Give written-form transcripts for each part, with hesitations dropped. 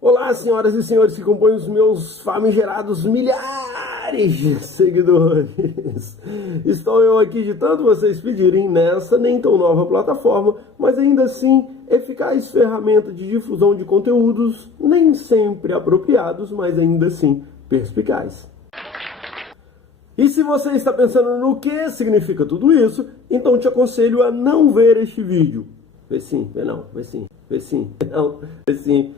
Olá, senhoras e senhores que compõem os meus famigerados milhares de seguidores. Estou eu aqui de tanto vocês pedirem nessa nem tão nova plataforma, mas ainda assim eficaz ferramenta de difusão de conteúdos, nem sempre apropriados, mas ainda assim perspicaz. E se você está pensando no que significa tudo isso, então te aconselho a não ver este vídeo. Vê sim, vê não, vê sim, vê sim, vê não, vê sim.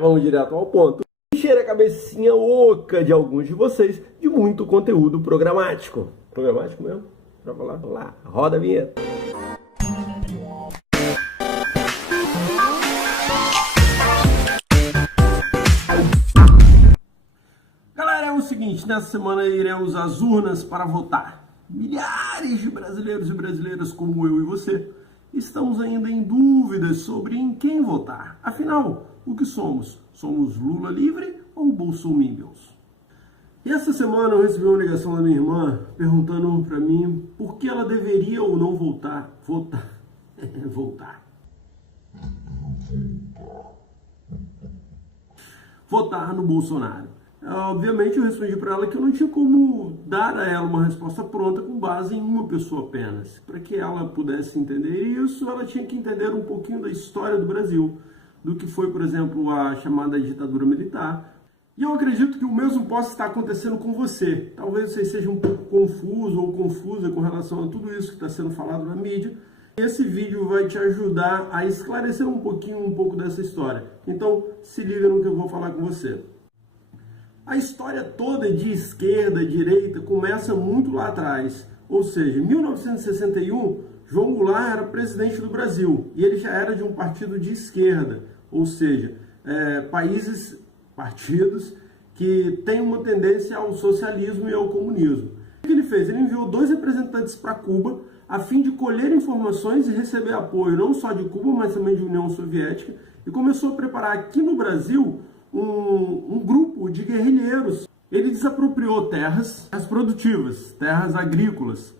Vamos direto ao ponto. Encher a cabecinha oca de alguns de vocês de muito conteúdo programático. Programático mesmo? Pra falar? Vamos lá, roda a vinheta. Galera, é o seguinte, nessa semana iremos às urnas para votar. Milhares de brasileiros e brasileiras como eu e você estamos ainda em dúvidas sobre em quem votar. Afinal, o que somos? Somos Lula livre ou Bolsominions? E essa semana eu recebi uma ligação da minha irmã perguntando para mim por que ela deveria ou não votar no Bolsonaro. Obviamente eu respondi para ela que eu não tinha como dar a ela uma resposta pronta com base em uma pessoa apenas. Para que ela pudesse entender isso, ela tinha que entender um pouquinho da história do Brasil, do que foi, por exemplo, a chamada ditadura militar. E eu acredito que o mesmo possa estar acontecendo com você. Talvez você seja um pouco confuso ou confusa com relação a tudo isso que está sendo falado na mídia. Esse vídeo vai te ajudar a esclarecer um pouco dessa história. Então, se liga no que eu vou falar com você. A história toda de esquerda, direita, começa muito lá atrás. Ou seja, em 1961, João Goulart era presidente do Brasil e ele já era de um partido de esquerda. Ou seja, partidos que têm uma tendência ao socialismo e ao comunismo. O que ele fez? Ele enviou 2 representantes para Cuba a fim de colher informações e receber apoio não só de Cuba, mas também de União Soviética, e começou a preparar aqui no Brasil um grupo de guerrilheiros. Ele desapropriou terras produtivas, terras agrícolas,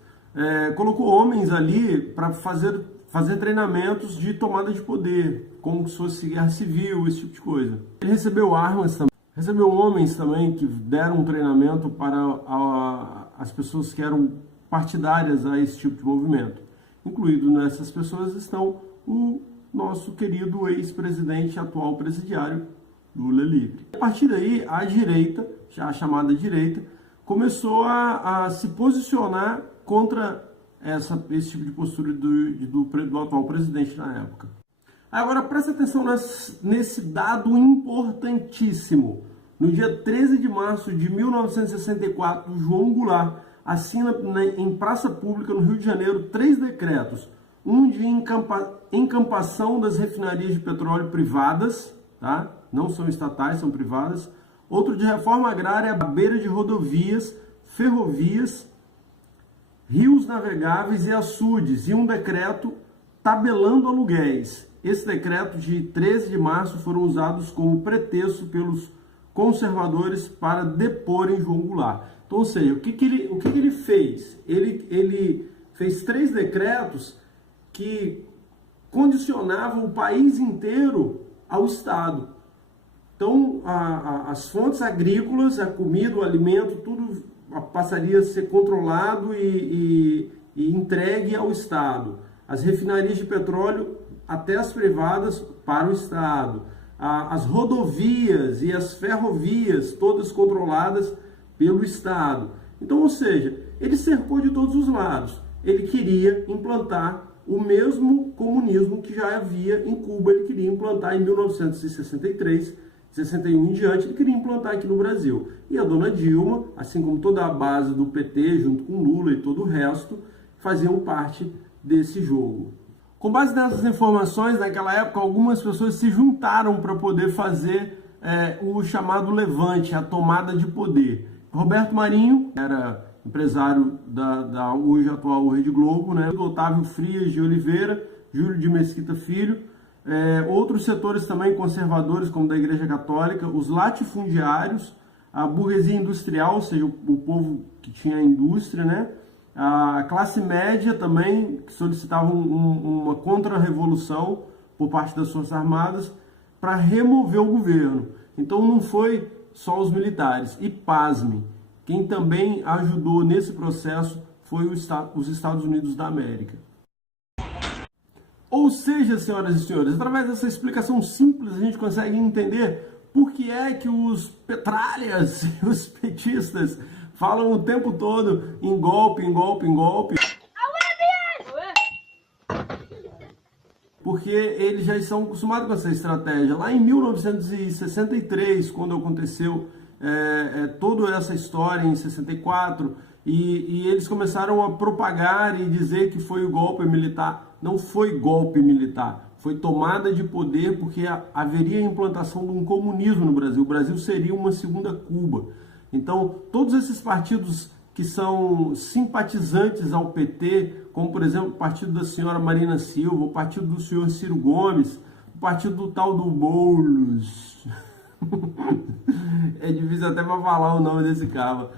colocou homens ali para fazer treinamentos de tomada de poder, como se fosse guerra civil, esse tipo de coisa. Ele recebeu armas também, recebeu homens também que deram um treinamento para as pessoas que eram partidárias a esse tipo de movimento. Incluído nessas pessoas estão o nosso querido ex-presidente, atual presidiário, Lula livre. A partir daí, a direita, a chamada direita, começou a se posicionar contra esse tipo de postura do atual presidente na época. Agora, presta atenção nesse dado importantíssimo. No dia 13 de março de 1964, João Goulart assina em praça pública no Rio de Janeiro 3 decretos. Um de encampação das refinarias de petróleo privadas, tá? Não são estatais, são privadas. Outro de reforma agrária à beira de rodovias, ferrovias, rios navegáveis e açudes. E um decreto tabelando aluguéis. Esse decreto de 13 de março foram usados como pretexto pelos conservadores para deporem João Goulart. Então, ou seja, o que ele fez? Ele fez 3 decretos que condicionavam o país inteiro ao Estado. Então, as fontes agrícolas, a comida, o alimento, tudo passaria a ser controlado e entregue ao Estado. As refinarias de petróleo, até as privadas, para o Estado. As rodovias e as ferrovias, todas controladas pelo Estado. Então, ou seja, ele cercou de todos os lados. Ele queria implantar o mesmo comunismo que já havia em Cuba. Ele queria implantar em 1963, 61 em diante, ele queria implantar aqui no Brasil. E a dona Dilma, assim como toda a base do PT, junto com Lula e todo o resto, faziam parte desse jogo. Com base nessas informações, naquela época, algumas pessoas se juntaram para poder fazer o chamado levante, a tomada de poder. Roberto Marinho era empresário da hoje atual Rede Globo, né? Otávio Frias de Oliveira, Júlio de Mesquita Filho, outros setores também conservadores, como da Igreja Católica, os latifundiários, a burguesia industrial, ou seja, o povo que tinha indústria, né? A classe média também, que solicitava uma contra-revolução por parte das Forças Armadas, para remover o governo. Então não foi só os militares. E pasme, quem também ajudou nesse processo foi os Estados Unidos da América. Ou seja, senhoras e senhores, através dessa explicação simples a gente consegue entender por que é que os petralhas e os petistas falam o tempo todo em golpe, em golpe, em golpe. Porque eles já estão acostumados com essa estratégia. Lá em 1963, quando aconteceu toda essa história, em 64, e eles começaram a propagar e dizer que foi o golpe militar. Não foi golpe militar, foi tomada de poder porque haveria a implantação de um comunismo no Brasil. O Brasil seria uma segunda Cuba. Então, todos esses partidos que são simpatizantes ao PT, como por exemplo o partido da senhora Marina Silva, o partido do senhor Ciro Gomes, o partido do tal do Boulos. É difícil até para falar o nome desse cara.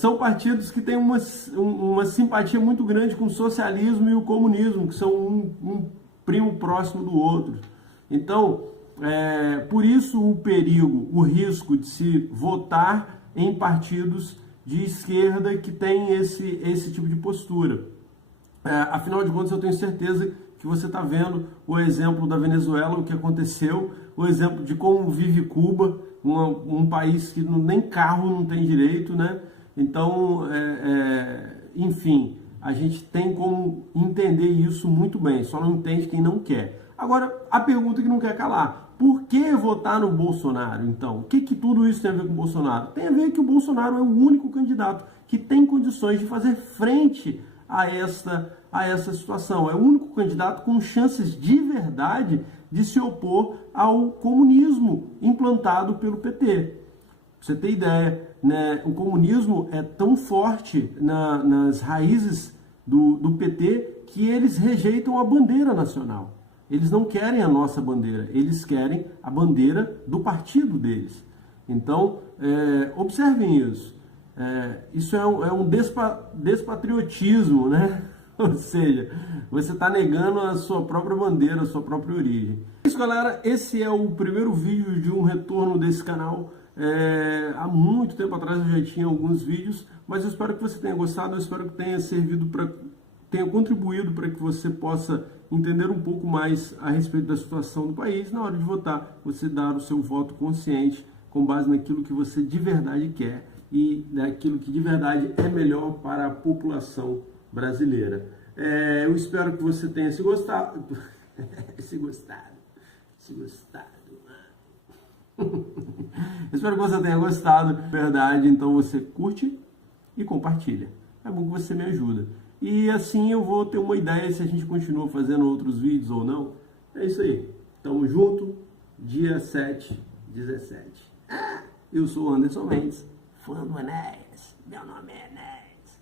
São partidos que têm uma simpatia muito grande com o socialismo e o comunismo, que são um primo próximo do outro. Então, por isso o perigo, o risco de se votar em partidos de esquerda que tem esse tipo de postura. Afinal de contas, eu tenho certeza que você está vendo o exemplo da Venezuela, o que aconteceu, o exemplo de como vive Cuba, um país que nem carro não tem direito, né? Então, enfim, a gente tem como entender isso muito bem, só não entende quem não quer. Agora, a pergunta que não quer calar: por que votar no Bolsonaro, então? O que tudo isso tem a ver com o Bolsonaro? Tem a ver que o Bolsonaro é o único candidato que tem condições de fazer frente a essa situação. É o único candidato com chances de verdade de se opor ao comunismo implantado pelo PT. Pra você ter ideia, né? O comunismo é tão forte nas raízes do PT que eles rejeitam a bandeira nacional. Eles não querem a nossa bandeira, eles querem a bandeira do partido deles. Então, observem isso. Isso é um despatriotismo, né? Ou seja, você está negando a sua própria bandeira, a sua própria origem. É isso, galera. Esse é o primeiro vídeo de um retorno desse canal. Há muito tempo atrás eu já tinha alguns vídeos, mas eu espero que você tenha gostado, eu espero que tenha contribuído para que você possa entender um pouco mais a respeito da situação do país. Na hora de votar, você dar o seu voto consciente, com base naquilo que você de verdade quer e naquilo que de verdade é melhor para a população brasileira. Eu espero que você tenha se gostado. Espero que você tenha gostado, de verdade. Então você curte e compartilha. É bom que você me ajuda. E assim eu vou ter uma ideia se a gente continua fazendo outros vídeos ou não. É isso aí. Tamo junto. Dia 7, 17. Eu sou o Anderson Mendes, fã do Enéas. Meu nome é Enéas.